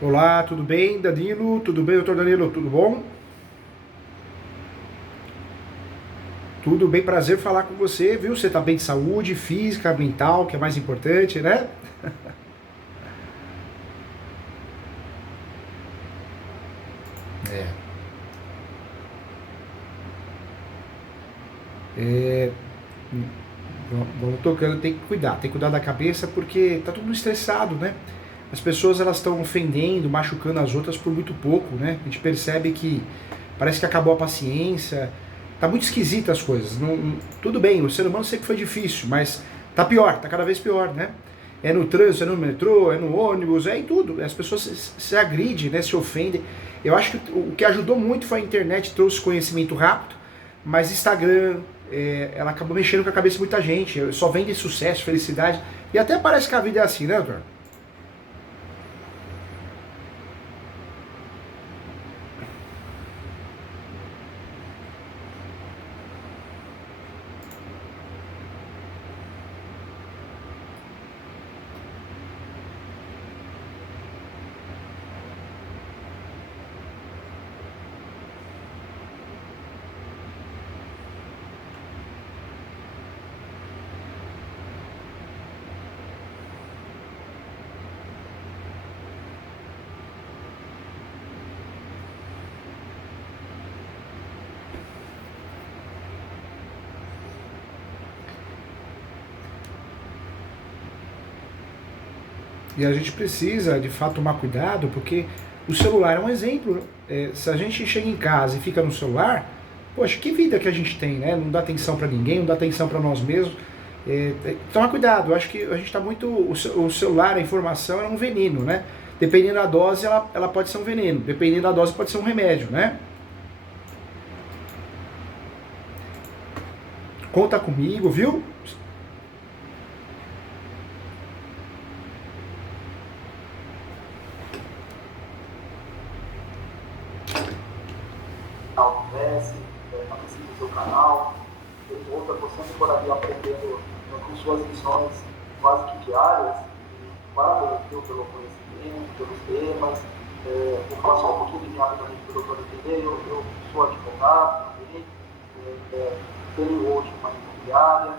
Olá, tudo bem, Danilo? Tudo bem, doutor Danilo? Tudo bom? Tudo bem, prazer falar com você, viu? Você tá bem de saúde, física, mental, que é mais importante, né? É. é Vamos tocando, tem que cuidar da cabeça porque tá todo mundo estressado, né? As pessoas elas estão ofendendo, machucando as outras por muito pouco, né? A gente percebe que parece que acabou a paciência, tá muito esquisita as coisas. Tudo bem, o ser humano sempre foi difícil, mas tá pior, tá cada vez pior, né? É no trânsito, é no metrô, é no ônibus, é em tudo. As pessoas se agridem, né, se ofendem. Eu acho que o que ajudou muito foi a internet, trouxe conhecimento rápido, mas Instagram, ela acabou mexendo com a cabeça de muita gente. Só vende sucesso, felicidade. E até parece que a vida é assim, né, doutor? E a gente precisa, de fato, tomar cuidado, porque o celular é um exemplo. Se a gente chega em casa e fica no celular, poxa, que vida que a gente tem, né? Não dá atenção para ninguém, não dá atenção para nós mesmos. Tomar cuidado, eu acho que a gente está muito. O celular, a informação é um veneno, né? Dependendo da dose, ela pode ser um veneno. Dependendo da dose, pode ser um remédio, né? Conta comigo, viu? Tivesse, participe do seu canal. Outra, você demoraria aprendendo com suas lições quase que diárias. Parabéns pelo conhecimento, pelos temas. Vou falar só um pouquinho de minha vida para o doutor entender. Eu sou advogado também, tenho hoje uma imobiliária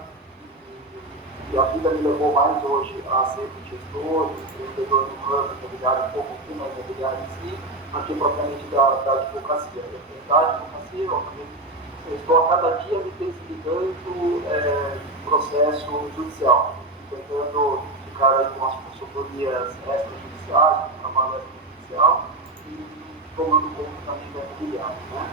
e a vida me levou mais hoje a ser gestor, empreendedor do ramo imobiliário, um pouco na imobiliária em si, aqui propriamente da advocacia. Da advocacia, eu estou a cada dia me desligando de processo judicial, tentando ficar aí com as consultorias extrajudiciais, com o trabalho extrajudicial e tomando conta também da imobiliária. Né?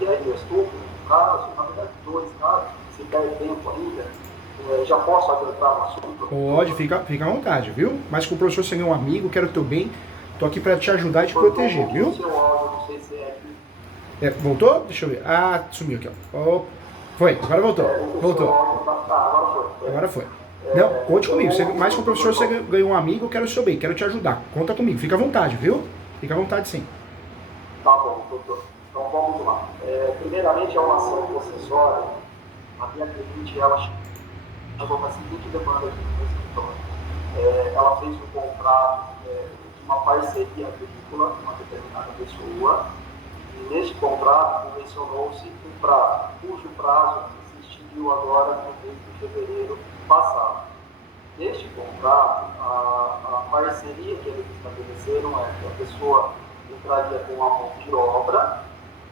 E aí eu estou com um caso, na verdade dois casos, se der tempo ainda, já posso adiantar o assunto? Pode, fica à vontade, viu? Mas com o professor você é um amigo, quero o teu bem. Tô aqui para te ajudar e te Cortou um proteger, pouquinho o viu? seu áudio, não sei se é aqui. Voltou? Deixa eu ver. Ah, sumiu aqui, ó. Foi, agora voltou. O seu Voltou. áudio está. Agora foi. Agora foi. Não, conte comigo. Mais que o professor você Então, ganhou um amigo, eu quero o seu bem, quero te ajudar. Conta comigo, fica à vontade, viu? Fica à vontade sim. tá bom, doutor. Então vamos lá. Primeiramente, é uma ação possessória. A minha cliente, ela chegou com a seguinte demanda aqui no escritório. Ela fez um contrato de uma parceria agrícola com uma determinada pessoa. E neste contrato convencionou-se um prazo, cujo prazo se extinguiu agora no mês de fevereiro passado. Neste contrato, a parceria que eles estabeleceram é que a pessoa entraria com a mão de obra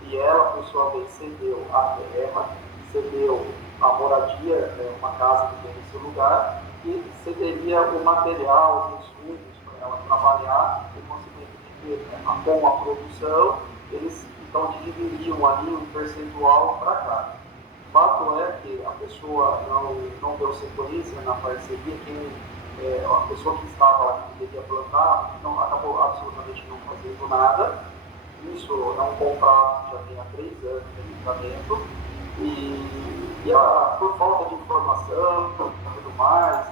e ela, por sua vez, cedeu a terra, cedeu a moradia, uma casa que tem nesse lugar, e cederia o material, os insumos para ela trabalhar, e, consequentemente, com a produção, eles então dividiriam ali um percentual para cá. O fato é que a pessoa não deu sequência na parceria, a pessoa que estava lá, que deveria plantar, não, acabou absolutamente não fazendo nada. Isso é um contrato que já tem há 3 anos de livramento. Por falta de informação e tudo mais,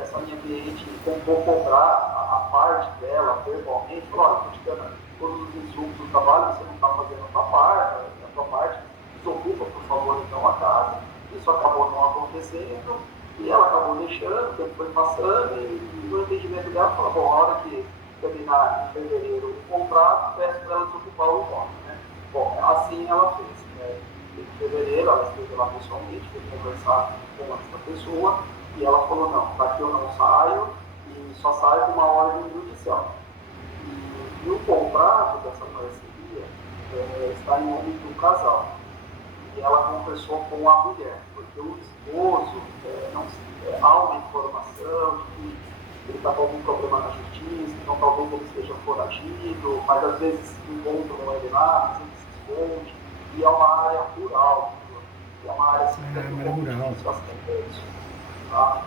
essa minha cliente tentou cobrar a parte dela verbalmente, falou, olha, estou te dando todos os insumos do trabalho, você não está fazendo a tua parte, desocupa, por favor, então, a casa. Isso acabou não acontecendo, e ela acabou deixando, o tempo foi passando, e no entendimento dela, falou, bom, a hora que terminar em fevereiro o contrato, peço para ela desocupar o imóvel. Né? Bom, assim ela fez. Né? Em fevereiro, ela esteve lá pessoalmente, foi conversar com essa pessoa, e ela falou, não, daqui eu não saio, e só saio com uma ordem judicial. E o contrato dessa parceria está em nome do casal. E ela conversou com a mulher, porque o esposo há uma informação de que ele está com algum problema na justiça, então talvez ele esteja foragido, mas às vezes encontram ele lá, mas ele se esconde, e é uma área rural, é uma área assim, difícil acesso. Tá?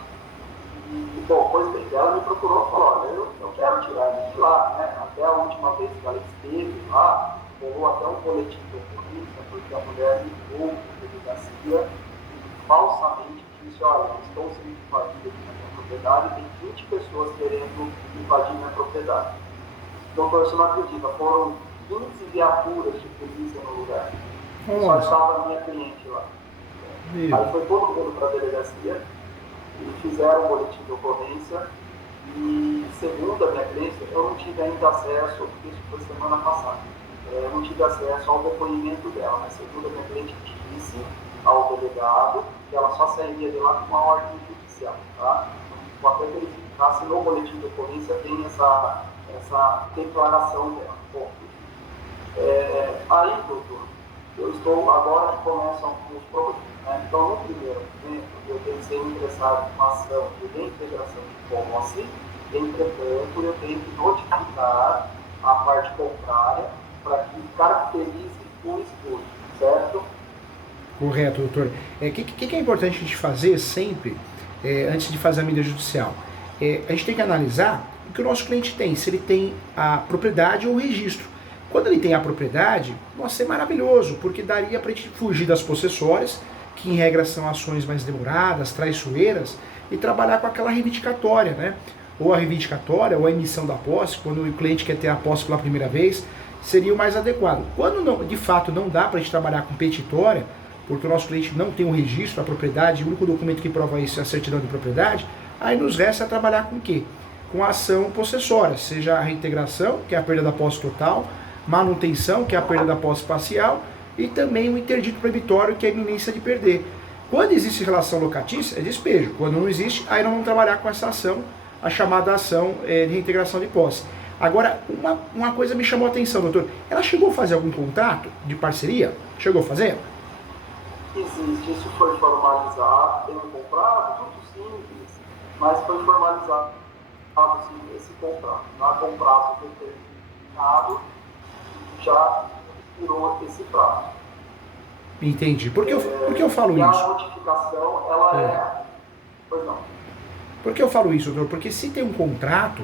E, bom, pois bem, ela me procurou e falou, olha, eu quero tirar ele de lá, né? Até a última vez que ela esteve lá, rolou até um boletim de ocorrência, porque a mulher ligou para a delegacia e falsamente disse, olha, eu estou sendo invadida aqui na minha propriedade, tem 20 pessoas querendo invadir minha propriedade. Doutor, você não acredita, foram 15 viaturas de polícia no lugar. Só estava a minha cliente lá. Aí foi todo mundo para a delegacia e fizeram um boletim de ocorrência. E segundo a minha cliente, eu não tive ainda acesso, isso foi semana passada, eu não tive acesso ao depoimento dela, mas segundo a minha cliente disse ao delegado que ela só sairia de lá com uma ordem judicial, tá? Então, até verificar se no boletim de ocorrência tem essa declaração dela. Bom, aí, doutor, eu estou agora que começam os problemas. Né? Então, no primeiro momento, eu pensei em ingressar uma ação de reintegração de posse, entretanto, eu tenho que notificar a parte contrária para que caracterize o escudo, certo? Correto, doutor. O que é importante a gente fazer sempre, antes de fazer a medida judicial? A gente tem que analisar o que o nosso cliente tem, se ele tem a propriedade ou o registro. Quando ele tem a propriedade, nossa, é maravilhoso, porque daria para a gente fugir das possessórias, que em regra são ações mais demoradas, traiçoeiras, e trabalhar com aquela reivindicatória, né? Ou a reivindicatória, ou a emissão da posse, quando o cliente quer ter a posse pela primeira vez, seria o mais adequado. Quando não, de fato não dá para a gente trabalhar com petitória, porque o nosso cliente não tem um registro, a propriedade, o único documento que prova isso é a certidão de propriedade, aí nos resta trabalhar com o quê? Com a ação possessória, seja a reintegração, que é a perda da posse total, manutenção, que é a perda da posse parcial, e também o interdito proibitório, que é a iminência de perder. Quando existe relação locatícia, é despejo. Quando não existe, aí nós vamos trabalhar com essa ação, a chamada ação de reintegração de posse. Agora, uma coisa me chamou a atenção, doutor. Ela chegou a fazer algum contrato de parceria? Chegou a fazer? Existe, isso foi formalizado, tem um contrato, muito simples, mas foi formalizado esse contrato. Tá? Com prazo determinado, já expirou esse prazo. Entendi. Por que eu falo e isso? A notificação, ela Pois não. Por que eu falo isso, doutor? Porque se tem um contrato,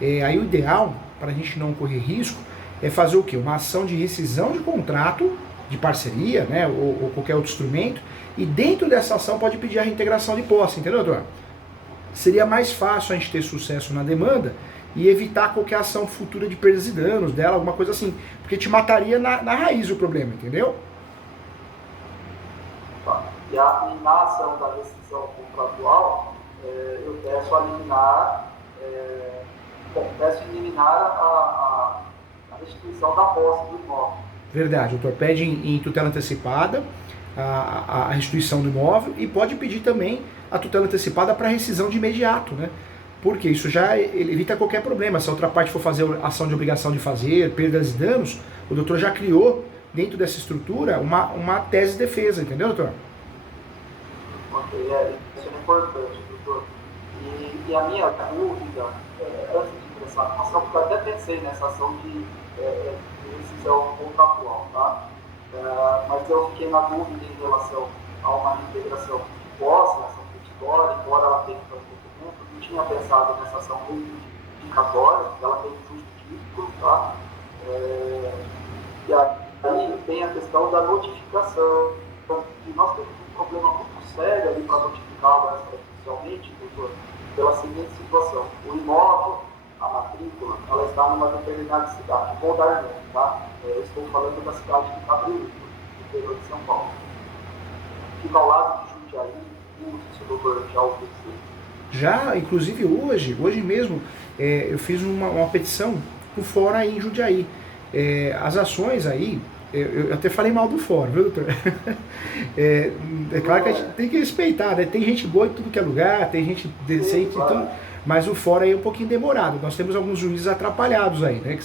aí o ideal, para a gente não correr risco, é fazer o quê? Uma ação de rescisão de contrato, de parceria, né, ou qualquer outro instrumento, e dentro dessa ação pode pedir a reintegração de posse, entendeu, doutor? Seria mais fácil a gente ter sucesso na demanda e evitar qualquer ação futura de perdas e danos dela, alguma coisa assim, porque te mataria na raiz o problema, entendeu? Tá. E na ação da rescisão contratual, eu peço eliminar a restituição da posse do imóvel. Verdade, doutor. Pede em tutela antecipada a restituição do imóvel e pode pedir também a tutela antecipada para rescisão de imediato, né? Porque isso já evita qualquer problema. Se a outra parte for fazer ação de obrigação de fazer, perdas e danos, o doutor já criou dentro dessa estrutura uma tese de defesa, entendeu, doutor? Ok, isso é importante, doutor. E a minha dúvida, antes de ingressar na ação, porque eu até pensei nessa ação de rescisão contratual, tá? Mas eu fiquei na dúvida em relação a uma integração de posse, ação petitória, embora ela tenha um documento, eu tinha pensado nessa ação reivindicatória, ela tem um justo título, tá? E aí tem a questão da notificação. Então, nós temos um problema muito sério ali para notificá-la extrajudicialmente, doutor, pela seguinte situação: o imóvel, a matrícula, ela está numa determinada cidade. Vou dar nome, tá? Eu estou falando da cidade de Cabreúva, no interior de São Paulo. Fica ao lado de Jundiaí, se o doutor já ouviu dizer. Já, inclusive hoje mesmo, eu fiz uma petição pro fórum aí em Jundiaí. As ações aí, eu até falei mal do fórum, viu, doutor? É claro que a gente tem que respeitar, né? Tem gente boa em tudo que é lugar, tem gente decente e tudo, mas o fórum aí é um pouquinho demorado. Nós temos alguns juízes atrapalhados aí, né?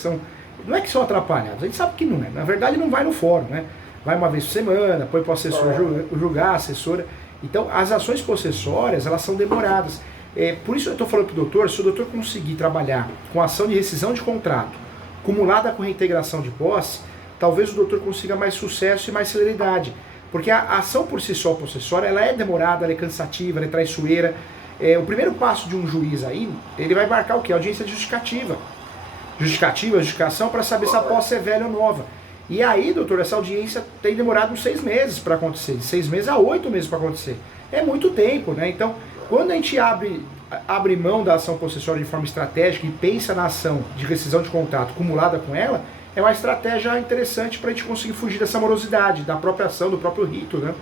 Não é que são atrapalhados, a gente sabe que não é. Na verdade não vai no fórum, né? Vai uma vez por semana, põe para o assessor julgar, a assessora. Então as ações possessórias, elas são demoradas. Por isso eu estou falando para o doutor, se o doutor conseguir trabalhar com ação de rescisão de contrato, acumulada com reintegração de posse, talvez o doutor consiga mais sucesso e mais celeridade. Porque a ação por si só possessória, ela é demorada, ela é cansativa, ela é traiçoeira. O primeiro passo de um juiz aí, ele vai marcar o quê? Audiência justificativa. Justificação para saber se a posse é velha ou nova. E aí, doutor, essa audiência tem demorado uns 6 meses para acontecer, de 6 meses a 8 meses para acontecer. É muito tempo, né? Então, quando a gente abre mão da ação possessória de forma estratégica e pensa na ação de rescisão de contrato acumulada com ela, é uma estratégia interessante para a gente conseguir fugir dessa morosidade, da própria ação, do próprio rito, né?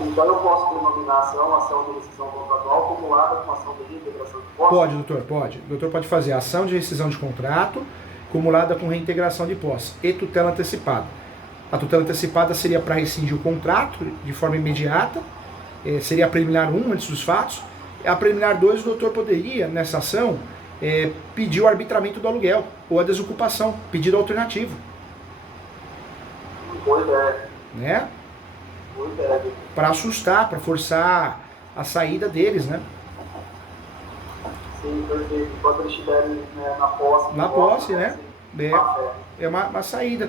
Então eu posso denominar ação de rescisão contratual acumulada com ação de reintegração de posse? Pode, doutor, pode. O doutor pode fazer ação de rescisão de contrato acumulada com reintegração de posse e tutela antecipada. A tutela antecipada seria para rescindir o contrato de forma imediata, seria a preliminar 1 antes dos fatos. A preliminar 2, o doutor poderia, nessa ação, pedir o arbitramento do aluguel ou a desocupação, pedido alternativo. Boa ideia. Né? Boa ideia. Para assustar, para forçar a saída deles, né? Sim, perfeito. Enquanto eles estiverem na posse. Na posse, né? É uma saída.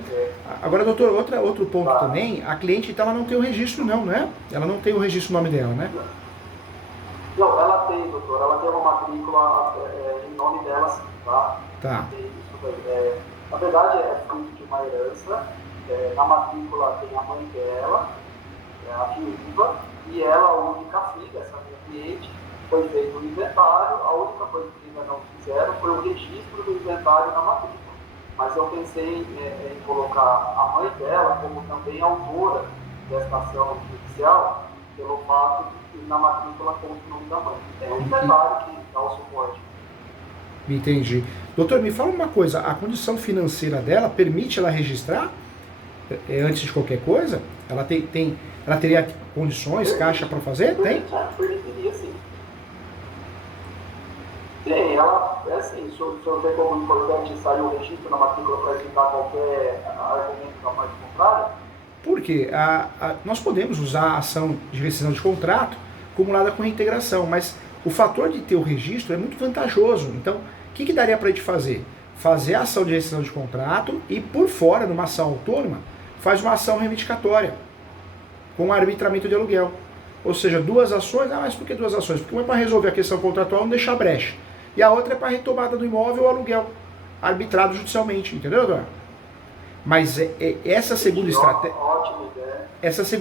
Agora, doutor, outro ponto também, a cliente então, ela não tem o registro não, né? Ela não tem o registro no nome dela, né? Não, ela tem, doutor. Ela tem uma matrícula em nome dela, sim, tá? Tá. Na verdade, é fruto de uma herança. Na matrícula tem a mãe dela, a viúva, e ela, a única filha, essa minha cliente. Foi feito o inventário, a única coisa que ainda não fizeram foi o registro do inventário na matrícula. Mas eu pensei em colocar a mãe dela como também autora desta ação judicial, pelo fato de que na matrícula consta o nome da mãe. É o inventário que dá o suporte. Entendi. Doutor, me fala uma coisa, a condição financeira dela permite ela registrar antes de qualquer coisa? Ela teria condições, caixa para fazer? Tem? Permitiria, sim. Sim, ela, assim, se o senhor vê como importante sair o registro na matrícula para evitar qualquer argumento da parte contrária? Porque nós podemos usar a ação de rescisão de contrato acumulada com reintegração, mas o fator de ter o registro é muito vantajoso. Então, o que daria para a gente fazer? Fazer a ação de rescisão de contrato e, por fora, numa ação autônoma, faz uma ação reivindicatória com arbitramento de aluguel. Ou seja, 2 ações, mas por que 2 ações? Porque uma é para resolver a questão contratual e não deixar brecha. E a outra é para retomada do imóvel ou aluguel, arbitrado judicialmente, entendeu, Eduardo? Mas essa segunda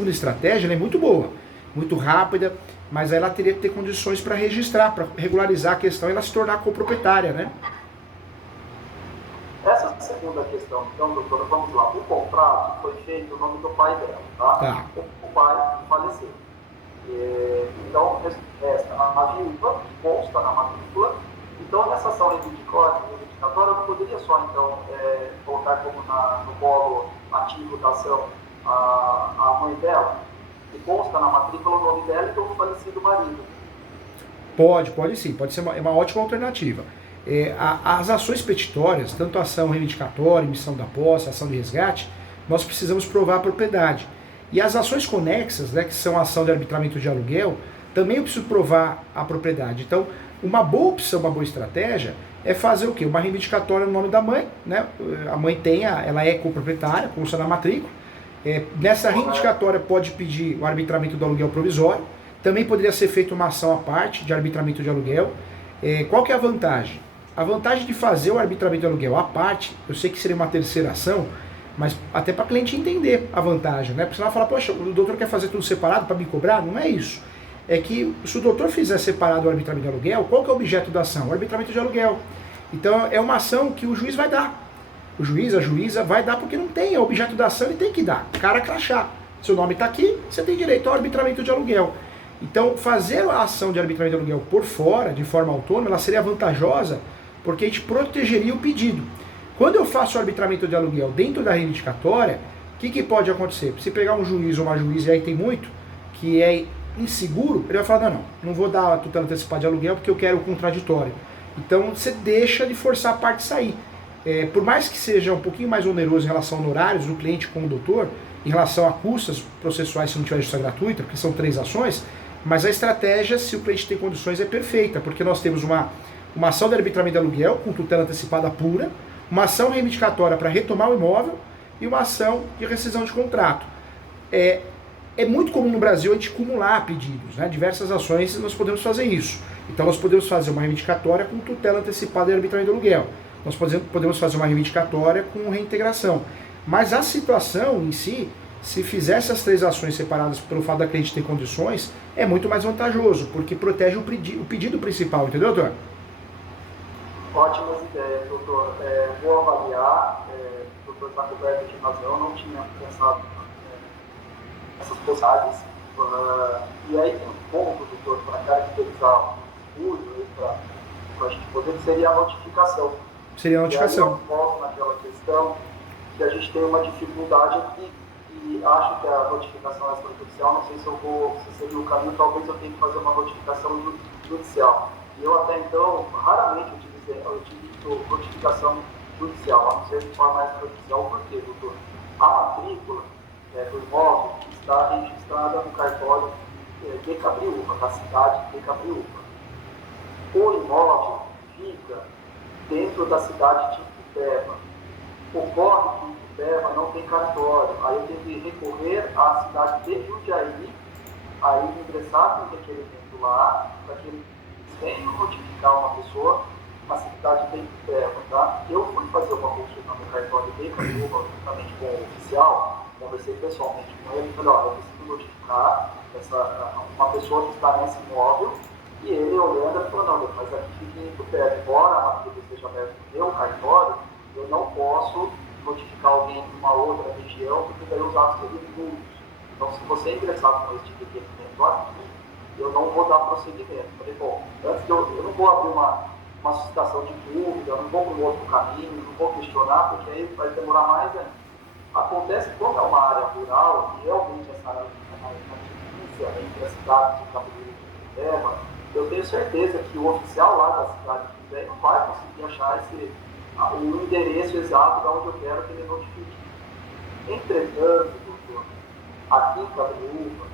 estratégia ela é muito boa, muito rápida, mas ela teria que ter condições para registrar, para regularizar a questão e ela se tornar coproprietária, né? Essa segunda questão, então, doutora, vamos lá. O contrato foi feito no nome do pai dela, tá? O pai faleceu. Então, a viúva consta na matrícula. Então, nessa ação reivindicatória, eu não poderia só, então, colocar como no polo ativo da ação a mãe dela, que consta na matrícula o nome dela e do falecido marido. Pode sim, pode ser uma ótima alternativa. As ações petitórias, tanto a ação reivindicatória, emissão da posse, ação de resgate, nós precisamos provar a propriedade. E as ações conexas, né, que são a ação de arbitramento de aluguel, também eu preciso provar a propriedade. Então, uma boa opção, uma boa estratégia é fazer o quê? Uma reivindicatória no nome da mãe, né? A mãe ela é coproprietária, consta na matrícula. Nessa reivindicatória pode pedir o arbitramento do aluguel provisório. Também poderia ser feita uma ação à parte de arbitramento de aluguel. Qual que é a vantagem? A vantagem de fazer o arbitramento de aluguel à parte, eu sei que seria uma terceira ação, mas até para o cliente entender a vantagem, né? Porque senão ela fala, poxa, o doutor quer fazer tudo separado para me cobrar? Não é isso. É que se o doutor fizer separado o arbitramento de aluguel, qual que é o objeto da ação? O arbitramento de aluguel. Então é uma ação que o juiz vai dar. O juiz, a juíza vai dar porque não tem, é o objeto da ação, ele tem que dar. Cara crachá. Seu nome está aqui, você tem direito ao arbitramento de aluguel. Então, fazer a ação de arbitramento de aluguel por fora, de forma autônoma, ela seria vantajosa porque a gente protegeria o pedido. Quando eu faço o arbitramento de aluguel dentro da reivindicatória, o que pode acontecer? Se pegar um juiz ou uma juíza, e aí tem muito, que é inseguro, ele vai falar, não vou dar a tutela antecipada de aluguel porque eu quero o contraditório. Então você deixa de forçar a parte sair. Por mais que seja um pouquinho mais oneroso em relação a honorários do cliente com o doutor, em relação a custas processuais se não tiver justiça gratuita, porque são 3 ações, mas a estratégia, se o cliente tem condições, é perfeita, porque nós temos uma ação de arbitramento de aluguel com tutela antecipada pura, uma ação reivindicatória para retomar o imóvel e uma ação de rescisão de contrato. É muito comum no Brasil a gente acumular pedidos, né? Diversas ações nós podemos fazer isso. Então nós podemos fazer uma reivindicatória com tutela antecipada de arbitramento de aluguel. Nós podemos fazer uma reivindicatória com reintegração. Mas a situação em si, se fizer essas 3 ações separadas pelo fato da cliente ter condições, é muito mais vantajoso, porque protege o pedido principal, entendeu, doutor? Ótimas ideias, doutor. Vou avaliar, o doutor está coberto de razão, não tinha pensado essas possibilidades. E aí tem um ponto, doutor, para caracterizar o estudo, para a gente poder, seria a notificação. Seria a notificação. E aí eu volto naquela questão que a gente tem uma dificuldade aqui, e acho que a notificação extrajudicial, não sei se seria o caminho, talvez eu tenha que fazer uma notificação judicial. E eu até então, raramente utilizo notificação judicial, a não ser de forma extrajudicial. Por quê, doutor? A matrícula do imóvel está registrada no cartório de Cabriúva, da cidade de Cabriúva. O imóvel fica dentro da cidade de Itupeva. Ocorre que Itupeva não tem cartório, aí eu tenho que recorrer à cidade de Jundiaí, aí ingressar com o requerimento lá, para que eles venham notificar uma pessoa na cidade de Itupeva, tá? Eu fui fazer uma consulta no cartório de Cabriúva, juntamente com o oficial, conversei pessoalmente com ele, falei, olha, eu preciso notificar uma pessoa que está nesse imóvel, e ele olhando, ele falou, não, mas aqui fica em Itupeva, embora a matrícula esteja aberta no meu cartório, eu não posso notificar alguém de uma outra região, porque daí os atos seriam nulos. Então, se você ingressar com esse tipo de requerimento aqui, eu não vou dar prosseguimento. Eu falei, bom, antes eu não vou abrir uma suscitação de dúvida, eu não vou para um outro caminho, não vou questionar, porque aí vai demorar mais ainda. Acontece que, como é uma área rural, e realmente essa área é uma entre as cidades de Cabriúva e Itupeva, eu tenho certeza que o oficial lá da cidade de Itupeva não vai conseguir achar o endereço exato de onde eu quero que ele notifique. Entretanto, doutor, aqui em Cabriúva,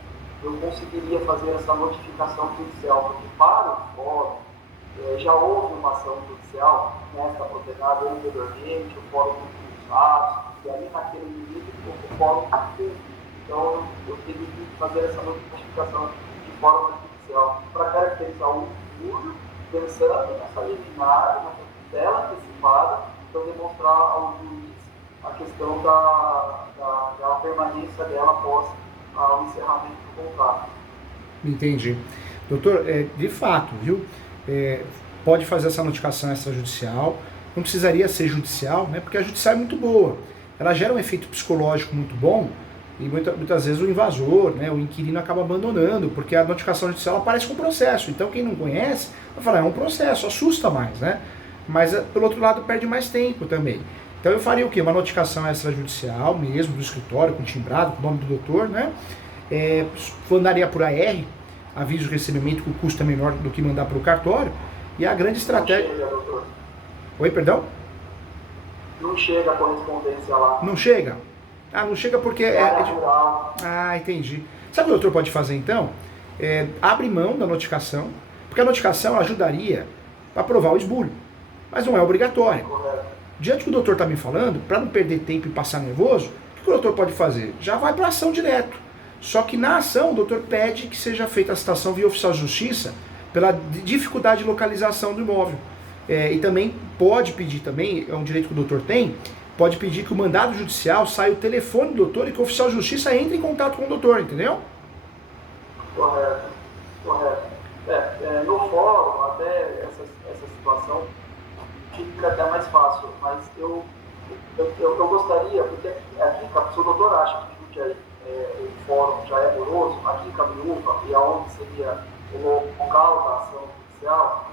eu conseguiria fazer essa notificação judicial, porque para o fórum, já houve uma ação judicial nesta propriedade anteriormente, o fórum dos atos, e aí naquele limite o fórum está público. Então eu teria que fazer essa notificação de forma judicial para caracterizar o uso, pensando nessa liminar, na tutela antecipada, para demonstrar ao juiz a questão da permanência dela após o encerramento do contrato. Entendi. Doutor, de fato, viu? Pode fazer essa notificação extrajudicial, não precisaria ser judicial, né? Porque a judicial é muito boa. Ela gera um efeito psicológico muito bom e muitas vezes o invasor, né, o inquilino acaba abandonando, porque a notificação judicial aparece com processo. Então quem não conhece vai falar, é um processo, assusta mais, né? Mas pelo outro lado perde mais tempo também. Então eu faria o quê? Uma notificação extrajudicial mesmo, do escritório, com timbrado, com o nome do doutor, né? Mandaria por AR, aviso de recebimento, que o custo é menor do que mandar para o cartório. E a grande estratégia... Não chega, doutor. Oi, perdão? Não chega a correspondência lá. Não chega? Ah, não chega porque... Ah, entendi. Sabe o que o doutor pode fazer então? Abre mão da notificação, porque a notificação ajudaria para provar o esbulho, mas não é obrigatório. Correto. Diante do que o doutor está me falando, para não perder tempo e passar nervoso, o que o doutor pode fazer? Já vai para a ação direto. Só que na ação o doutor pede que seja feita a citação via oficial de justiça pela dificuldade de localização do imóvel. E também pode pedir, é um direito que o doutor tem, pode pedir que o mandado judicial saia o telefone do doutor e que o oficial de justiça entre em contato com o doutor, entendeu? Correto. No fórum, até essa situação fica até mais fácil, mas eu gostaria, porque aqui, se o doutor acha que Jundiaí fórum já é moroso, aqui em Cabiúva, e aonde seria o local da ação judicial,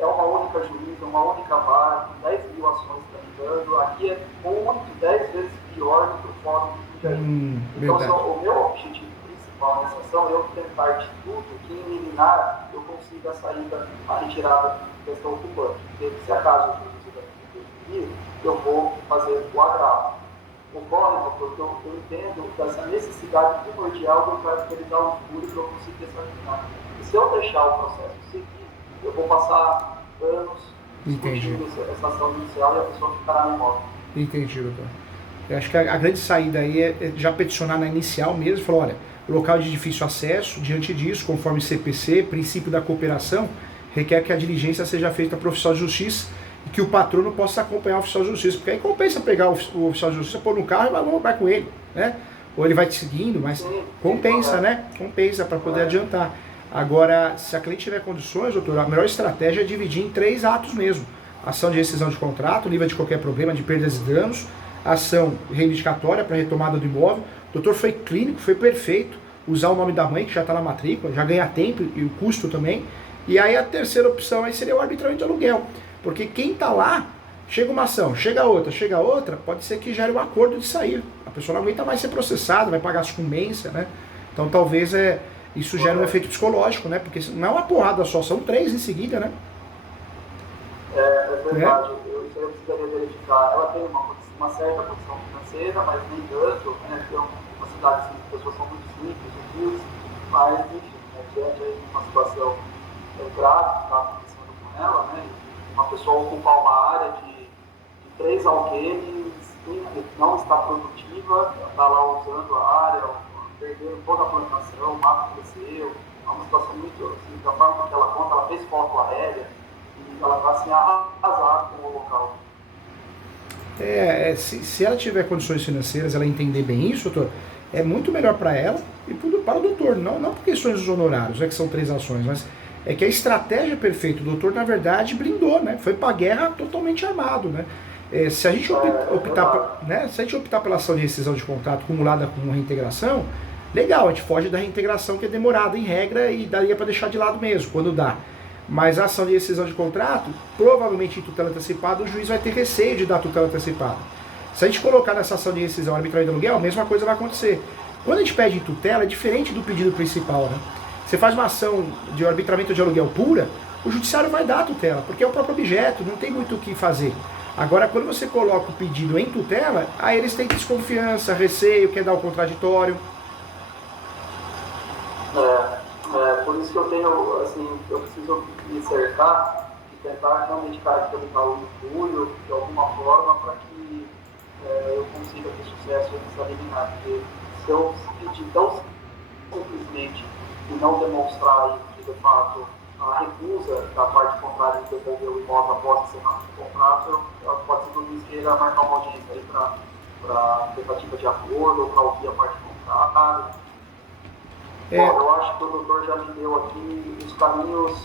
é uma única juíza, uma única vara, com 10 mil ações tramitando. Aqui é muito, 10 vezes pior do que o fórum de Jundiaí. Então, o meu objetivo principal nessa ação é eu tentar de tudo que eliminar eu consiga a saída, a retirada da questão ocupante. Porque se acaso eu vou fazer o agravo. Ocorre, porque eu entendo dessa necessidade primordial de eu caracterizar o escuro para eu conseguir examinar. E se eu deixar o processo seguir, eu vou passar anos discutindo essa ação judicial e a pessoa ficará no imóvel. Entendi, doutor. Eu acho que a grande saída aí é já peticionar na inicial mesmo, falar, olha, local de difícil acesso, diante disso, conforme CPC, princípio da cooperação, requer que a diligência seja feita para o oficial de justiça e que o patrono possa acompanhar o oficial de justiça, porque aí compensa pegar o oficial de justiça, pôr no carro e vai com ele, né? Ou ele vai te seguindo, mas compensa, né? Compensa para poder adiantar. Agora, se a cliente tiver condições, doutor, a melhor estratégia é dividir em 3 atos mesmo. Ação de rescisão de contrato, livre de qualquer problema de perdas e danos, ação reivindicatória para retomada do imóvel. O doutor foi clínico, foi perfeito, usar o nome da mãe, que já está na matrícula, já ganha tempo e o custo também. E aí a terceira opção aí seria o arbitramento de aluguel. Porque quem está lá, chega uma ação, chega outra, pode ser que gere um acordo de sair. A pessoa não aguenta mais ser processada, vai pagar a sucumbência, né? Então talvez isso gere um efeito psicológico, né? Porque não é uma porrada só, são 3 em seguida, né? É verdade, eu precisaria verificar. Ela tem uma certa condição financeira, mas nem tanto, né? Tem uma cidade assim, as pessoas são muito simples, humildes, mas enfim, diante de uma situação grave que está acontecendo com ela, né? Uma pessoa ocupar uma área de 3 alqueires, não está produtiva, está lá usando a área, perdeu toda a plantação, o mato cresceu, é uma situação muito, assim, da forma que ela conta, ela fez foto aérea e ela está assim arrasada com o local. Se ela tiver condições financeiras, ela entender bem isso, doutor, é muito melhor para ela e para o doutor, não por questões dos honorários, que são 3 ações, mas é que a estratégia perfeita, o doutor, na verdade, blindou, né? Foi para a guerra totalmente armado, né? Se a gente optar pela ação de rescisão de contrato acumulada com reintegração, legal, a gente foge da reintegração, que é demorada em regra e daria para deixar de lado mesmo, quando dá. Mas a ação de rescisão de contrato, provavelmente em tutela antecipada, o juiz vai ter receio de dar tutela antecipada. Se a gente colocar nessa ação de rescisão arbitrária de aluguel, a mesma coisa vai acontecer. Quando a gente pede em tutela, é diferente do pedido principal, né? Você faz uma ação de arbitramento de aluguel pura, o judiciário vai dar a tutela, porque é o próprio objeto, não tem muito o que fazer. Agora, quando você coloca o pedido em tutela, aí eles têm desconfiança, receio, quer dar o contraditório. Por isso que eu tenho, assim, eu preciso me cercar e tentar realmente caracterizar o injúrio de alguma forma para que eu consiga ter sucesso nessa liminar. Porque se eu pedir tão simplesmente e não demonstrar que, de fato, a recusa da parte contrária de devolver o imóvel após encerramento do contrato, ela pode ser que o juiz queira marcar uma audiência aí para tentativa de acordo ou para ouvir a parte contrária. Bom, eu acho que o doutor já me deu aqui uns caminhos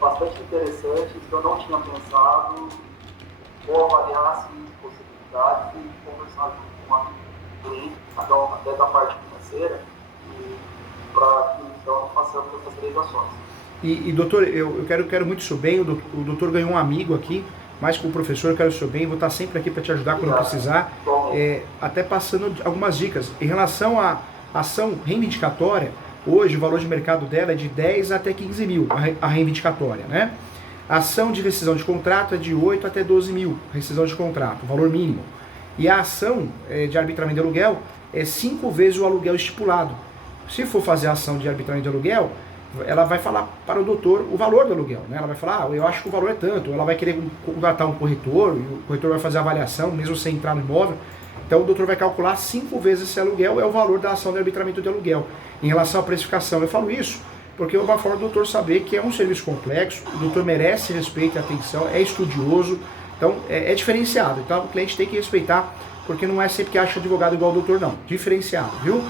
bastante interessantes que eu não tinha pensado. Vou avaliar as possibilidades e conversar com uma cliente, até da parte financeira, para que então façamos essas 3 ações. E doutor, eu quero muito o seu bem, o doutor ganhou um amigo aqui, mas com o professor eu quero o seu bem, vou estar sempre aqui para te ajudar quando precisar, até passando algumas dicas. Em relação à ação reivindicatória, hoje o valor de mercado dela é de 10 até 15 mil, a reivindicatória, né? A ação de rescisão de contrato é de 8 até 12 mil, rescisão de contrato, valor mínimo. E a ação de arbitramento de aluguel é 5 vezes o aluguel estipulado. Se for fazer a ação de arbitramento de aluguel, ela vai falar para o doutor o valor do aluguel, né? Ela vai falar, eu acho que o valor é tanto, ela vai querer contratar um corretor, e o corretor vai fazer a avaliação, mesmo sem entrar no imóvel. Então o doutor vai calcular 5 vezes esse aluguel, é o valor da ação de arbitramento de aluguel. Em relação à precificação, eu falo isso porque é uma forma do doutor saber que é um serviço complexo, o doutor merece respeito e atenção, é estudioso, então é diferenciado. Então o cliente tem que respeitar, porque não é sempre que acha advogado igual o doutor, não. Diferenciado, viu?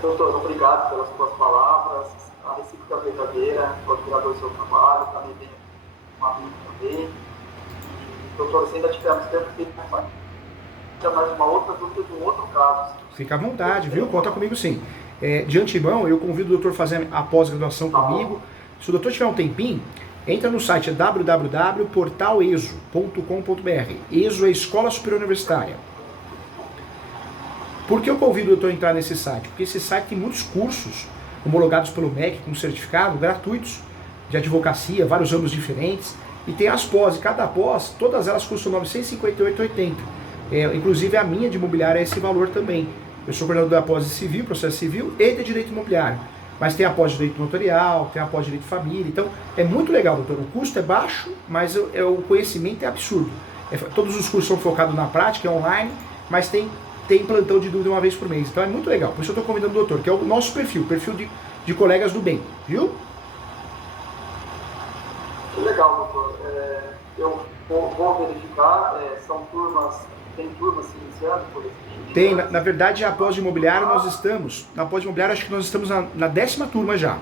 Doutor, obrigado pelas suas palavras. A recíproca verdadeira, o admirador do seu trabalho, também tem um amigo também. Doutor, se ainda tivermos tempo, mais uma outra dúvida de um outro caso. Fica à vontade, viu? Conta comigo sim. De antemão, eu convido o doutor a fazer a pós-graduação comigo. Se o doutor tiver um tempinho, entra no site www.portaleso.com.br. ESO é Escola Superior Universitária. Por que eu convido o doutor a entrar nesse site? Porque esse site tem muitos cursos homologados pelo MEC com certificado, gratuitos, de advocacia, vários ramos diferentes. E tem as pós, e cada pós, todas elas custam R$ 958,80. Inclusive a minha de imobiliária é esse valor também. Eu sou coordenador da pós de civil, processo civil e de direito imobiliário. Mas tem a pós de direito notarial, tem a pós de direito de família. Então é muito legal, doutor. O custo é baixo, mas o conhecimento é absurdo. Todos os cursos são focados na prática, é online, mas tem plantão de dúvida uma vez por mês. Então é muito legal. Por isso eu estou convidando o doutor, que é o nosso perfil de colegas do bem. Viu? Que legal, doutor. Eu vou verificar. São turmas, tem turmas se iniciando por esse? Tem, na verdade, a pós de imobiliário nós estamos, na pós de imobiliário acho que nós estamos na 10ª turma já.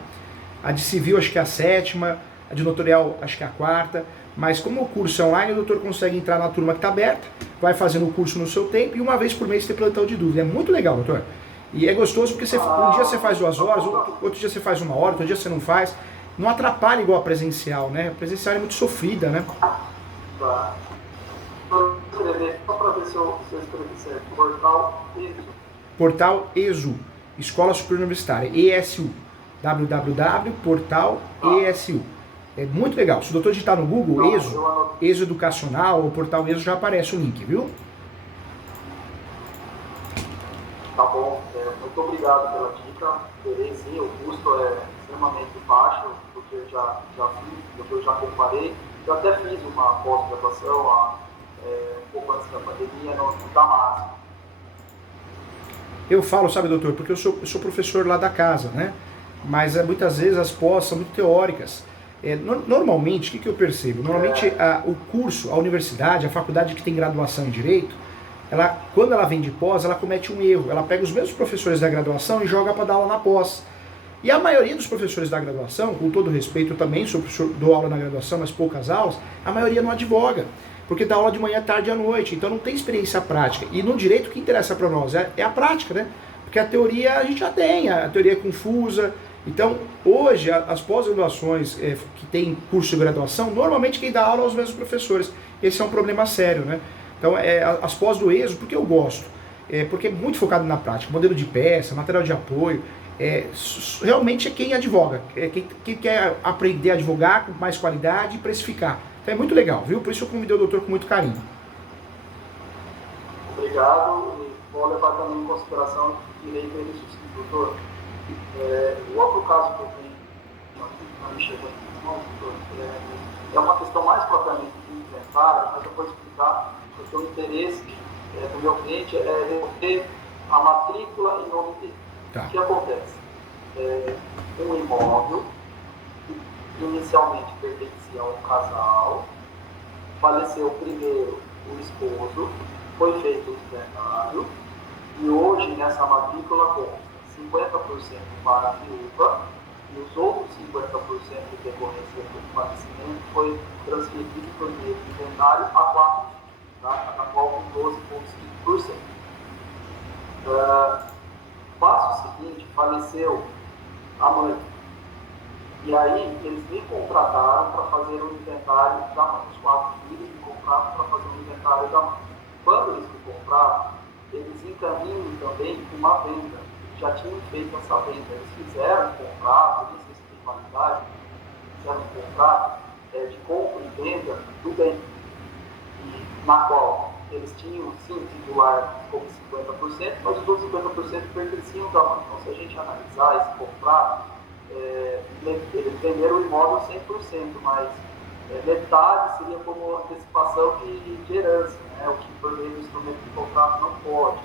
A de civil acho que é a 7ª, a de notarial acho que é a 4ª, mas como o curso é online, o doutor consegue entrar na turma que está aberta, vai fazendo o curso no seu tempo e uma vez por mês tem plantão de dúvida. É muito legal, doutor. E é gostoso porque um dia você faz 2 horas, outro dia você faz 1 hora, outro dia você não faz. Não atrapalha igual a presencial, né? A presencial é muito sofrida, né? Tá. Só para ver se eu escrevi certo. Portal ESU. Portal ESU, Escola Superior Universitária, ESU. www.portal.esu. É muito legal. Se o doutor digitar no Google ESU Educacional ou Portal ESU, já aparece o link, viu? Tá bom. Muito obrigado pela dica. Verei sim, o custo é extremamente baixo, porque eu já fiz, depois já comparei. Eu até fiz uma pós-graduação um pouco antes da pandemia no Damasco. Eu falo, sabe, doutor, porque eu sou professor lá da casa, né? Mas muitas vezes as pós são muito teóricas. Normalmente, o que eu percebo? Normalmente o curso, a universidade, a faculdade que tem graduação em Direito, quando ela vem de pós, ela comete um erro. Ela pega os mesmos professores da graduação e joga para dar aula na pós. E a maioria dos professores da graduação, com todo respeito, eu também dou aula na graduação, mas poucas aulas, a maioria não advoga. Porque dá aula de manhã, tarde e à noite, então não tem experiência prática. E no direito o que interessa para nós é a prática, né? Porque a teoria a gente já tem, a teoria é confusa. Então, hoje, as pós-graduações que tem curso de graduação, normalmente quem dá aula são os mesmos professores. Esse é um problema sério, né? Então, as pós do ESO, porque eu gosto? Porque é muito focado na prática, modelo de peça, material de apoio. Realmente é quem advoga, quem quer aprender a advogar com mais qualidade e precificar. Então é muito legal, viu? Por isso eu convidei o doutor com muito carinho. Obrigado, e vou levar também em consideração o direito a isso, doutor. O outro caso que eu tenho aqui, me chegou doutor, é uma questão mais propriamente de inventário, mas eu vou explicar, porque o interesse do meu cliente é ter a matrícula em nome dele. Tá. O que acontece? Um imóvel que inicialmente pertencia a um casal, faleceu primeiro o esposo, foi feito o inventário e hoje nessa matrícula consta 50% para a viúva e os outros 50% de decorrência do falecimento foi transferido por meio de inventário a 4 filhos, tá? Cada qual com 12,5%. Passo seguinte, faleceu a mãe. E aí, eles me contrataram para fazer o inventário da mãe. Os 4 filhos me compraram para fazer o inventário da mãe. Quando eles me compraram, eles encaminham também uma venda. Já tinham feito essa venda. Eles fizeram um contrato, nem sei se tem validade, fizeram um contrato de compra e venda do bem. E, na qual eles tinham, sim, titular como 50%, mas os outros 50% pertenciam da mãe. Então, se a gente analisar esse contrato, eles venderam o imóvel 100%, mas metade seria como antecipação de herança, né? O que por meio do instrumento de contrato não pode.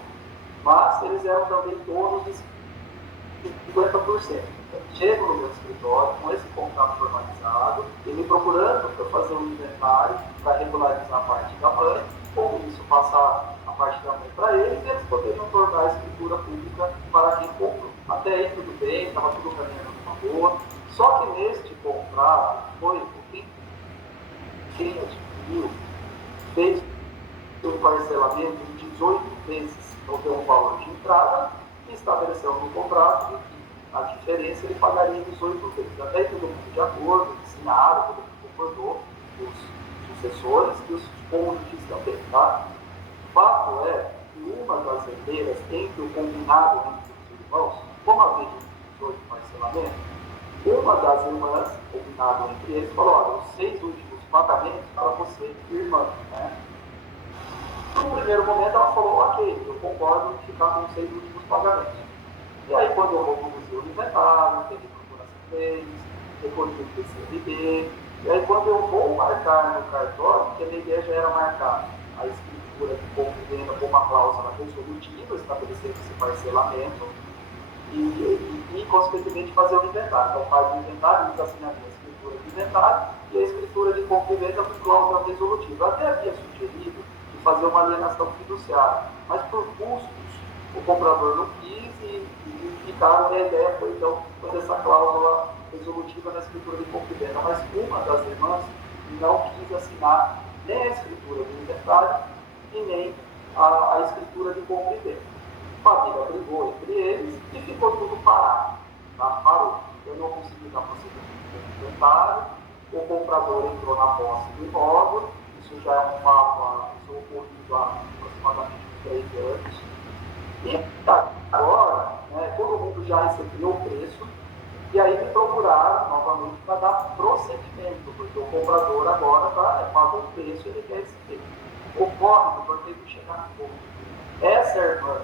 Mas eles eram também donos de 50%. Então, chego no meu escritório com esse contrato formalizado e me procurando para fazer um inventário para regularizar a parte da mãe, ou isso passar a parte da mãe para eles e eles poderiam tornar a escritura pública para quem comprou. Até aí tudo bem, estava tudo caminhando numa boa. Só que neste contrato foi quem adquiriu, fez um parcelamento de 18 vezes, então tem um valor de entrada e estabeleceu no contrato de que a diferença ele pagaria 18 vezes. Até todo mundo de acordo, assinaram, todo mundo concordou, os sucessores e os cônjuges também, tá? O fato é que uma das herdeiras, entre o combinado entre os irmãos, como havia 18 parcelamentos, uma das irmãs, combinado entre eles, falou: olha, os 6 últimos pagamentos para você, irmã, né? No primeiro momento ela falou: ok, eu concordo em ficar com os 6 últimos pagamentos. E aí, quando eu vou conduzir o inventário, tem que procurar CPs, recolher o PCRB, e aí quando eu vou marcar no cartório, porque a minha ideia já era marcar a escritura de compra e venda com uma cláusula resolutiva, estabelecendo esse parcelamento, e consequentemente fazer o inventário. Então faz o inventário, está assinando a escritura de inventário e a escritura de compra e venda com cláusula resolutiva. Até havia sugerido de fazer uma alienação fiduciária, mas por custos o comprador não quis e ficaram, e a ideia foi então fazer essa cláusula resolutiva na escritura de compra e venda. Mas uma das irmãs não quis assinar nem a escritura do inventário e nem a escritura de compra e venda. A família brigou entre eles e ficou tudo parado. Tá? Parou. Eu não consegui dar procedimento do inventário, o comprador entrou na posse do imóvel, isso já é um fato, isso ocorrido há aproximadamente 3 anos. E agora, né, todo mundo já recebeu o preço, e aí me procuraram novamente para dar procedimento, porque o comprador agora pagou o preço e ele quer receber. Ocorre, doutor, tem que chegar no ponto. Essa irmã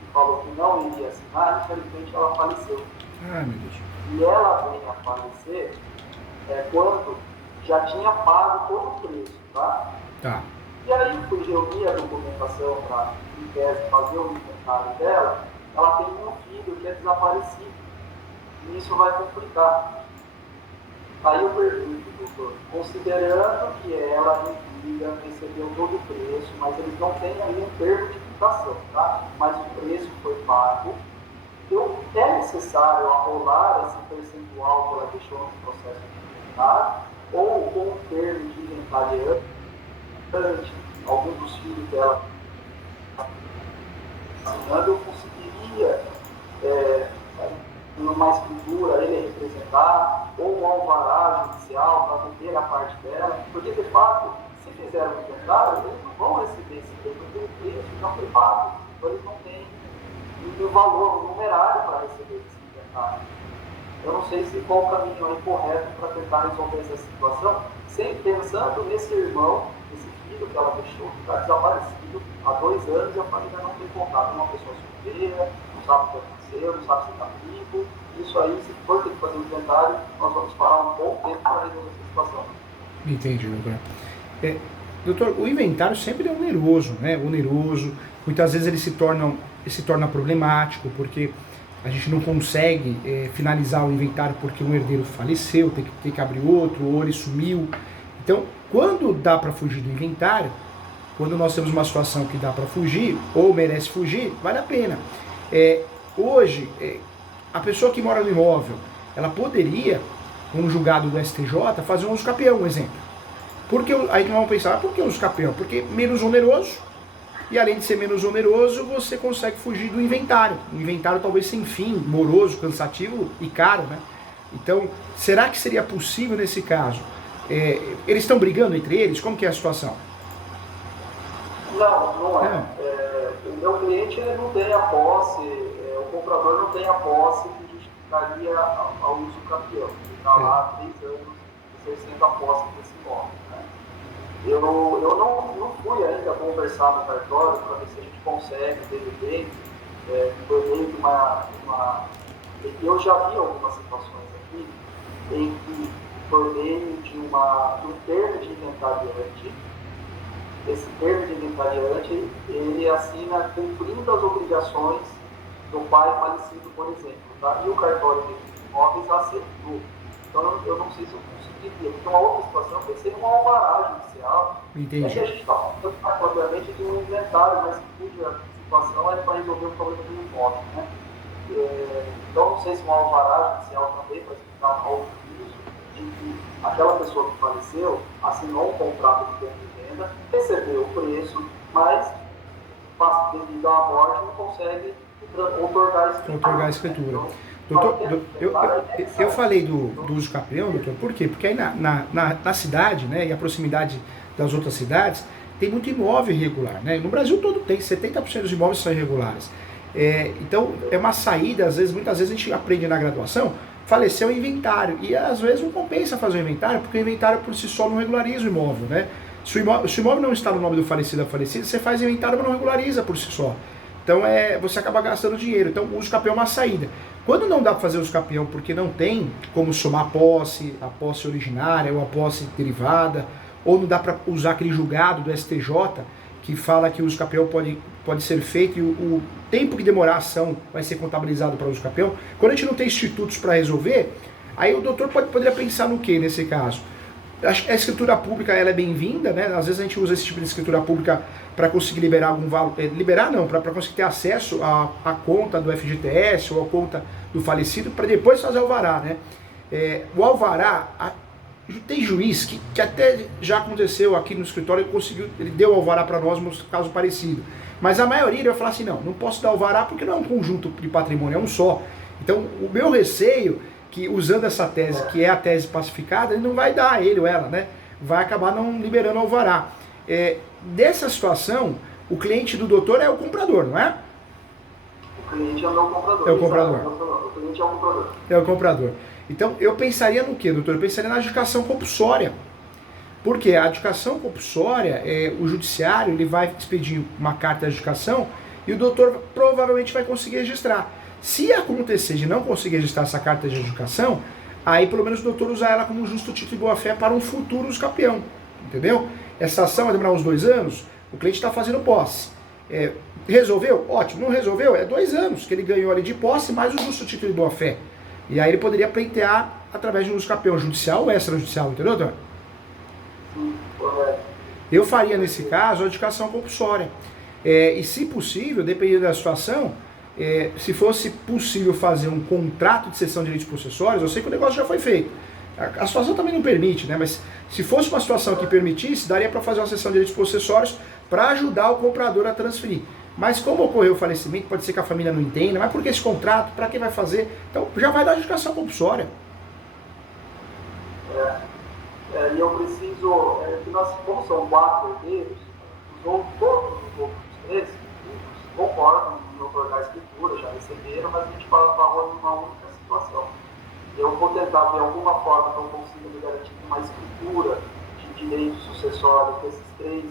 que falou que não iria assinar, infelizmente ela faleceu. Ai, meu Deus. E ela vem a falecer quando já tinha pago todo o preço, tá? Tá. E aí fui reunir a documentação para, em tese, fazer o inventário dela. Ela tem um filho que é desaparecido. E isso vai complicar. Aí eu pergunto, doutor, considerando que ela em vida recebeu todo o preço, mas eles não têm aí um termo de quitação, tá? Mas o preço foi pago. É necessário arrolar esse percentual que ela deixou no processo de inventário, ou com o termo de inventariante, algum dos filhos dela assinando, eu conseguiria, numa escritura, ele representar, ou um alvará judicial para vender a parte dela, porque de fato, se fizer o inventário, eles não vão receber esse termo, porque o preço já foi pago, então eles não têm o valor numerário para receber esse inventário. Eu não sei se qual o caminho aí correto para tentar resolver essa situação, sempre pensando nesse irmão, esse filho que ela deixou, que está desaparecido há 2 anos e a família não tem contato. É uma pessoa solteira, não sabe o que aconteceu, não sabe se está vivo. Isso aí, se for ter que fazer o inventário, nós vamos parar um bom tempo para resolver essa situação. Entendi, doutor. Doutor, o inventário sempre é oneroso, né? Oneroso. Muitas vezes ele se torna problemático, porque a gente não consegue finalizar o inventário porque um herdeiro faleceu, tem que abrir outro, ou ele sumiu. Então, quando dá para fugir do inventário, quando nós temos uma situação que dá para fugir, ou merece fugir, vale a pena. Hoje, a pessoa que mora no imóvel, ela poderia, com um julgado do STJ, fazer um uso capião, um exemplo. Porque, aí nós vamos pensar, por que uso capião? Porque menos oneroso, e além de ser menos oneroso, você consegue fugir do inventário. Um inventário talvez sem fim, moroso, cansativo e caro, né? Então, será que seria possível nesse caso? Eles estão brigando entre eles? Como que é a situação? Não é. O meu cliente ele não tem a posse, o comprador não tem a posse que justificaria ao uso campeão. Ele está lá há 3 anos exercendo a posse desse imóvel. Né? Eu não fui ainda conversar no cartório para ver se a gente consegue, de repente, por meio de uma... Eu já vi algumas situações aqui em que, por meio de um termo de inventariante, esse termo de inventariante, ele assina cumprindo as obrigações do pai falecido, por exemplo, tá? E o cartório de imóveis aceitou. Então, eu não sei se eu conseguiria. Porque uma outra situação, eu pensei num alvará judicial. Entendi. É que a gente está falando, obviamente, de um inventário, mas cuja situação é para resolver o problema do imóvel, né? Então, não sei se um alvará judicial também, para explicar algo disso, de que aquela pessoa que faleceu assinou um contrato de compra e venda, recebeu o preço mas, devido à morte, não consegue outorgar a escritura. Doutor, eu falei do uso capião, doutor, por quê? Porque aí na cidade, né, e a proximidade das outras cidades, tem muito imóvel irregular, né? No Brasil todo tem, 70% dos imóveis são irregulares. Então, é uma saída, muitas vezes a gente aprende na graduação, faleceu o inventário, e às vezes não compensa fazer o inventário, porque o inventário por si só não regulariza o imóvel, né? Se o imóvel não está no nome do falecido ou da falecida, você faz inventário, mas não regulariza por si só. Então você acaba gastando dinheiro. Então o uso capião é uma saída. Quando não dá para fazer uso capião porque não tem como somar a posse originária ou a posse derivada, ou não dá para usar aquele julgado do STJ que fala que o uso capião pode ser feito e o tempo que demorar a ação vai ser contabilizado para o uso capião. Quando a gente não tem institutos para resolver, aí o doutor poderia pensar no que nesse caso? A escritura pública ela é bem-vinda, né? Às vezes a gente usa esse tipo de escritura pública para conseguir liberar algum valor, para conseguir ter acesso à conta do FGTS ou à conta do falecido, para depois fazer o alvará, né? O alvará, tem juiz que até já aconteceu aqui no escritório, ele deu alvará para nós num caso parecido. Mas a maioria vai falar assim, não posso dar alvará porque não é um conjunto de patrimônio, é um só. Então o meu receio que usando essa tese, que é a tese pacificada, ele não vai dar, ele ou ela, né? Vai acabar não liberando o alvará. Dessa situação, o cliente do doutor é o comprador, não é? O cliente é o comprador. É o comprador. O cliente é o comprador. É o comprador. Então, eu pensaria no quê, doutor? Eu pensaria na adjudicação compulsória. Porque a adjudicação compulsória, o judiciário ele vai expedir uma carta de adjudicação e o doutor provavelmente vai conseguir registrar. Se acontecer de não conseguir registrar essa carta de adjudicação, aí pelo menos o doutor usa ela como justo título de boa-fé para um futuro uso capião. Entendeu? Essa ação vai demorar uns 2 anos, o cliente está fazendo posse. Resolveu? Ótimo. Não resolveu? 2 anos que ele ganhou ali de posse mais o justo título de boa-fé. E aí ele poderia pleitear através de um uso capião judicial ou extrajudicial, entendeu, doutor? Sim, correto. Eu faria nesse caso a adjudicação compulsória. E se possível, dependendo da situação, se fosse possível fazer um contrato de cessão de direitos possessórios, eu sei que o negócio já foi feito. A situação também não permite, né? Mas se fosse uma situação que permitisse, daria para fazer uma cessão de direitos possessórios para ajudar o comprador a transferir. Mas como ocorreu o falecimento, pode ser que a família não entenda, mas por que esse contrato? Para que vai fazer? Então já vai dar adjudicação compulsória. E eu preciso, como são 4 herdeiros, todos os outros 3 concordam em otorgar a escritura, já receberam, mas a gente parou em uma única situação. Eu vou tentar ver alguma forma que eu consiga me garantir uma escritura de direitos sucessórios desses 3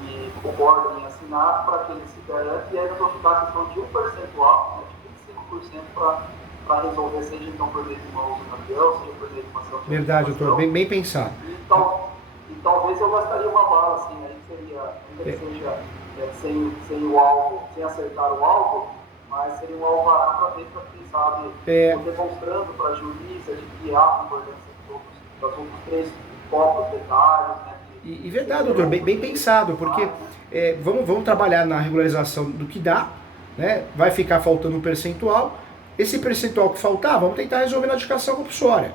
que concordam em assinar, para que eles se garantem, e aí nós vamos ficar a questão de um percentual, de 25% para resolver, seja então por meio de uma uso campeão, seja por meio de uma ação de verdade, doutor, bem pensado. E talvez eu gastaria uma bala, assim, aí seria, ainda que seja sem o alvo, sem acertar o alvo, mas seria um alvará para ver, para quem sabe, demonstrando para a juíza de que há concordância dos outros 3 proprietários, né? E verdade, doutor, bem pensado, porque vamos trabalhar na regularização do que dá, né? Vai ficar faltando um percentual. Esse percentual que faltar, vamos tentar resolver na adjudicação compulsória.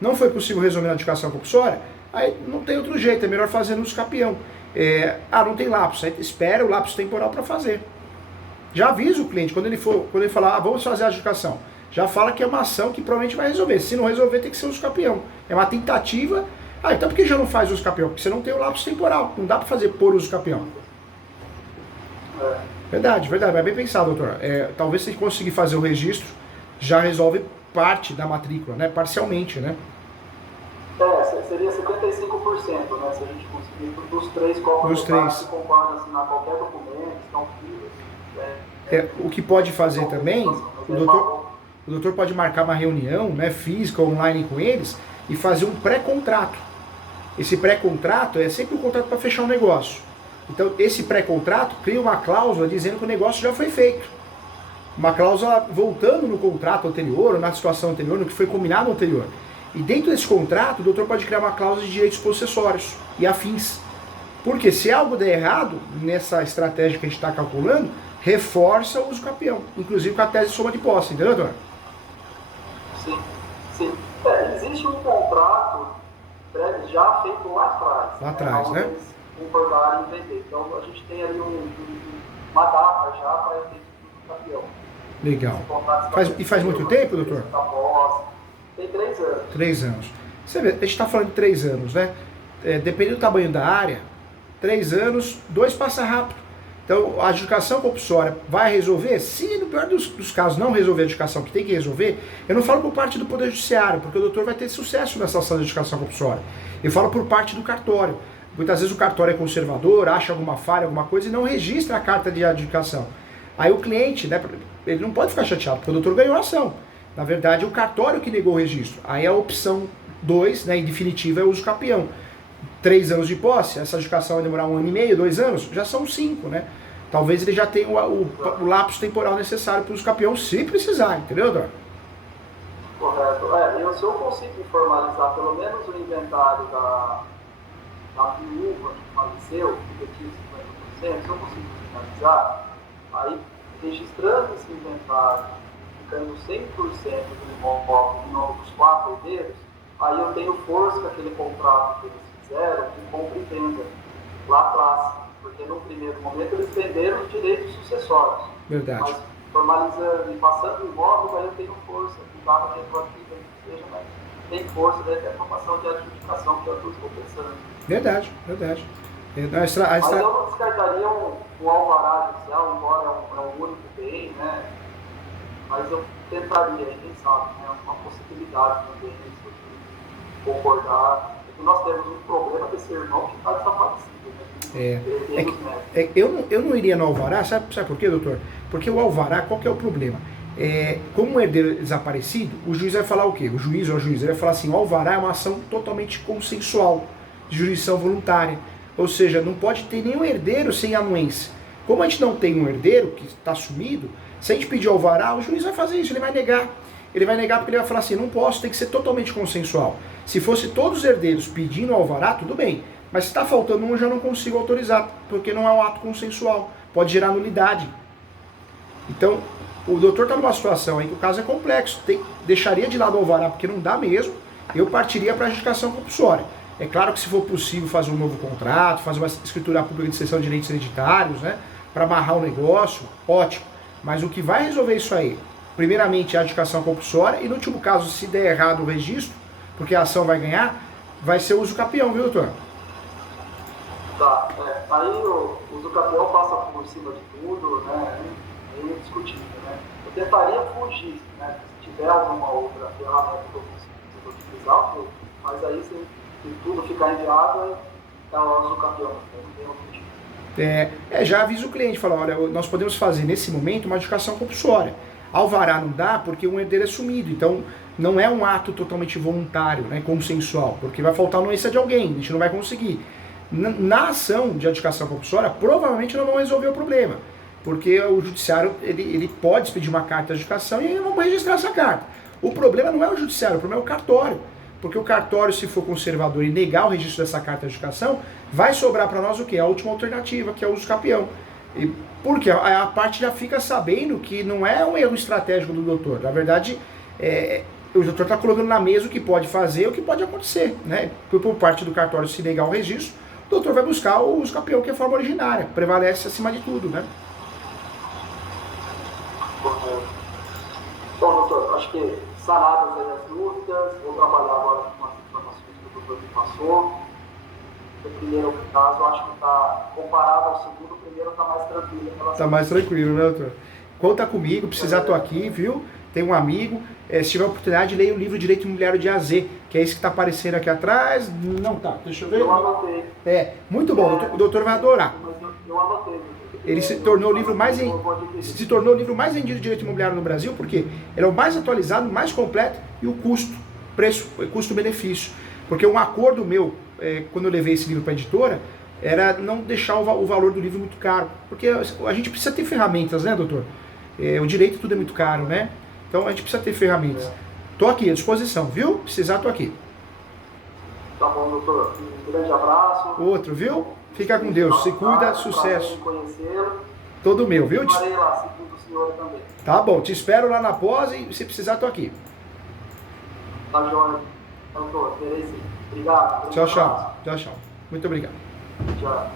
Não foi possível resolver na adjudicação compulsória? Aí não tem outro jeito, é melhor fazer no uso capião. Não tem lapso, aí espera o lapso temporal para fazer. Já avisa o cliente, quando ele falar, vamos fazer a adjudicação, já fala que é uma ação que provavelmente vai resolver. Se não resolver, tem que ser uso capião. É uma tentativa. Então por que já não faz uso capião? Porque você não tem o lapso temporal, não dá para fazer por uso capião. Verdade, mas bem pensado, doutor. Talvez se conseguir fazer o registro, já resolve parte da matrícula, né? Parcialmente, né? Seria 75%, né? Se a gente conseguir dos 3 coproprietários que concordam assinar qualquer documento, estão filhos. O que pode fazer também, o doutor pode marcar uma reunião, né, física ou online com eles e fazer um pré-contrato. Esse pré-contrato é sempre um contrato para fechar um negócio. Então, esse pré-contrato cria uma cláusula dizendo que o negócio já foi feito. Uma cláusula voltando no contrato anterior, ou na situação anterior, no que foi combinado anterior. E dentro desse contrato, o doutor pode criar uma cláusula de direitos possessórios e afins. Porque se algo der errado, nessa estratégia que a gente está calculando, reforça o uso capião. Inclusive com a tese de soma de posse, entendeu, doutor? Sim. Existe um contrato já feito lá atrás. Lá atrás, né? concordarem em vender. Então a gente tem ali uma data já para efeito do campeão. Legal. E faz muito tempo, doutor? Tem 3 anos. 3 anos. Você vê, a gente está falando de 3 anos, né? Dependendo do tamanho da área, 3 anos, 2 passa rápido. Então, a adjudicação compulsória vai resolver? Se no pior dos casos não resolver a adjudicação que tem que resolver, eu não falo por parte do Poder Judiciário, porque o doutor vai ter sucesso nessa ação de adjudicação compulsória. Eu falo por parte do cartório. Muitas vezes o cartório é conservador, acha alguma falha, alguma coisa e não registra a carta de adjudicação. Aí o cliente, né, ele não pode ficar chateado, porque o doutor ganhou a ação. Na verdade, é o cartório que negou o registro. Aí a opção 2, né, em definitiva, é o uso capião. 3 anos de posse, essa adjudicação vai demorar 1 ano e meio, 2 anos, já são 5, né? Talvez ele já tenha o lapso temporal necessário para o uso capião, se precisar, entendeu, doutor? Correto. Se eu consigo formalizar pelo menos o inventário da viúva que faleceu, que detinha 50%, se eu consigo finalizar, aí registrando esse inventário, ficando 100% do imóvel em nome dos 4 herdeiros, aí eu tenho força daquele contrato que eles fizeram de compra e venda lá atrás, porque no primeiro momento eles venderam os direitos sucessórios. Verdade. Mas formalizando e passando o imóvel, aí eu tenho força, que estava retroativa, que seja, mas tem força dentro da formação de adjudicação, que é o que eu estou pensando. Verdade, verdade. Mas eu não descartaria um alvará judicial, embora é um único bem, né? Mas eu tentaria, quem sabe, né? Uma possibilidade também de concordar. Porque nós temos um problema desse irmão que está desaparecido. Né? Eu não iria no alvará, sabe por quê, doutor? Porque o alvará, qual que é o problema? Como um herdeiro desaparecido, o juiz vai falar o quê? O juiz ou a juíza vai falar assim, o alvará é uma ação totalmente consensual, de jurisdição voluntária. Ou seja, não pode ter nenhum herdeiro sem anuência. Como a gente não tem um herdeiro que está sumido, se a gente pedir alvará, o juiz vai fazer isso, ele vai negar. Ele vai negar porque ele vai falar assim, não posso, tem que ser totalmente consensual. Se fosse todos os herdeiros pedindo alvará, tudo bem. Mas se está faltando um, eu já não consigo autorizar, porque não é um ato consensual. Pode gerar nulidade. Então, o doutor está numa situação aí que o caso é complexo. Deixaria de lado o alvará, porque não dá mesmo. Eu partiria para a adjudicação compulsória. É claro que se for possível fazer um novo contrato, fazer uma escritura pública de cessão de direitos hereditários, né, para amarrar o negócio, ótimo. Mas o que vai resolver isso aí, primeiramente, é a adjudicação compulsória e no último caso, se der errado o registro, porque a ação vai ganhar, vai ser o uso capião, viu, doutor? Tá, aí o uso capião passa por cima de tudo, né, é indiscutível, né. Eu tentaria fugir, né, se tiver alguma outra ferramenta que eu consiga utilizar, ok. Mas aí se tudo ficar enviado, é o uso capião, não tem outro tipo. Já avisa o cliente, fala, olha, nós podemos fazer nesse momento uma adjudicação compulsória. Alvará não dá porque um herdeiro é sumido, então não é um ato totalmente voluntário, né, consensual, porque vai faltar a anuência de alguém, a gente não vai conseguir. Na ação de adjudicação compulsória, provavelmente não vão resolver o problema, porque o judiciário ele pode expedir uma carta de adjudicação e aí vão registrar essa carta. O problema não é o judiciário, o problema é o cartório. Porque o cartório, se for conservador e negar o registro dessa carta de adjudicação, vai sobrar para nós o quê? A última alternativa, que é o uso capião. Porque a parte já fica sabendo que não é um erro estratégico do doutor. Na verdade, o doutor está colocando na mesa o que pode fazer e o que pode acontecer. Né? Por parte do cartório, se negar o registro, o doutor vai buscar o uso capião, que é a forma originária. Prevalece acima de tudo, né? Bom, doutor, acho que sanadas aí as dúvidas, vou trabalhar agora com as informações que o doutor me passou. O primeiro caso, acho que está comparado ao segundo, o primeiro está mais tranquilo. Está mais tranquilo, né, doutor? Conta comigo, precisar, tô aqui, viu? Tem um amigo, se tiver oportunidade, leia o livro Direito Imobiliário de AZ, que é esse que está aparecendo aqui atrás. Não tá, deixa eu ver. Eu anotei. Muito bom, o doutor vai adorar. Eu anotei. Ele se tornou o livro mais vendido de direito imobiliário no Brasil, porque ele é o mais atualizado, mais completo e o custo-benefício. Porque um acordo meu, quando eu levei esse livro para a editora, era não deixar o valor do livro muito caro. Porque a gente precisa ter ferramentas, né, doutor? O direito tudo é muito caro, né? Então a gente precisa ter ferramentas. Tô aqui à disposição, viu? Precisar, tô aqui. Tá bom, doutor. Um grande abraço. Outro, viu? Fica com Deus, se cuida, sucesso. Todo meu, viu? Estarei lá, seguindo o senhor também. Tá bom, te espero lá na pós e se precisar, tô aqui. Tá joia. Doutor, beleza. Obrigado. Tchau, tchau. Tchau, tchau. Muito obrigado. Já.